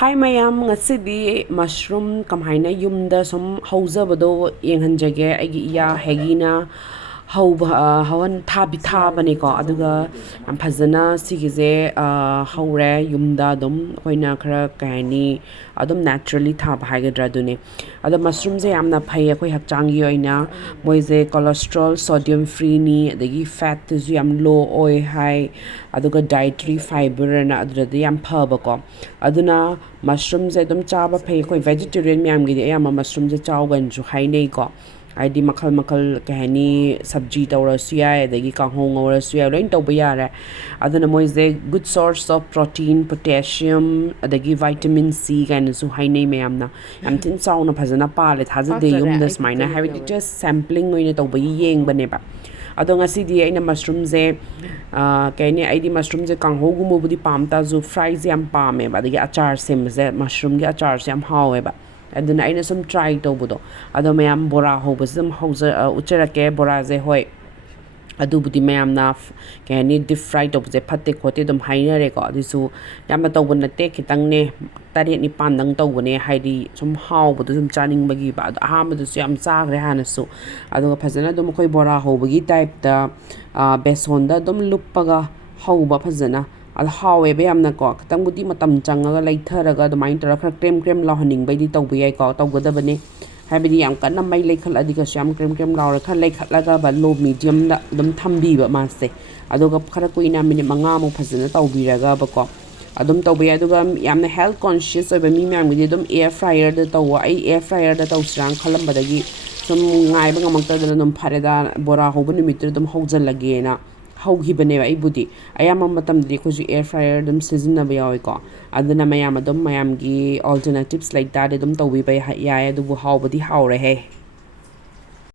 Hi mayam ngasidi mushroom kamaina yumda som hauzabado yenghanjage aigi iya Haggy hawan thabani ko aduga yam phajana sigize haure yumda dum koina khara kahani adum naturally thab haigadra dune ado mushroom je yamna phai akoi hakchangi oina moize cholesterol sodium free ni adagi fat ju yam low oi high aduga dietary fiber na adura yam phaba ko aduna mushroom je dum chaba phai koi vegetarian myam gi ayama mushroom je chawgan ju hainei ko aidi makal kahani sabji tawrasu yai adagi kahong awrasu yai loin tawba yare aduna moize good source of protein potassium adagi vitamin C kaina su hainei mayamna yam tin chawna phajana pale thajade yumda smaina habit just sampling oina tawba yeng bane ba ado ngasidi aina mushroom je kaini aidi mushroom je kangho gumo budi pamta ju fries yam pame ba adagi achar sem je mushroom gi achar se yam hawe ba aduna aina sum try tawbudo ado mayam bora hobus sum hauza ucharake bora je hoi adubudi mayamna kaini deep fry tawbje phatte khote dum hainare ko adisu yamna tawbun natte kitang ne tare ni pandang tawbune haidi sum hawbudu sum chaning bagi ba ahambadu su yam chagre hanasu ado phajana dum koi bora hobagi type da beson da dum luppaga hawba phajana al hawe be yamna ko kitang budi matam changaga laitharaga dumain tara khra krem lahaning bai di tawbi ai ko tawgadabane habidi yam kanna mai lekhal adiga syam krem laura kha lekhatlaga ba low medium la dum thambi ba mase aduga khara koina minute manga mo phajana tawbiraga ba ko adum tawbi aduga yamna health conscious oiba mi myam gi dum air fryer da tawa ai air fryer da tawsrang khalam badagi sum ngai ba ngamang ta da dum phareda bora hobu nimit dum hojal lage na haughibane ba ibudi ayama matam de ko ju air fryer dum season ba yawi ko aduna mayam gi alternatives like that dum tawbi ba ya adu bu hawbadi hawre he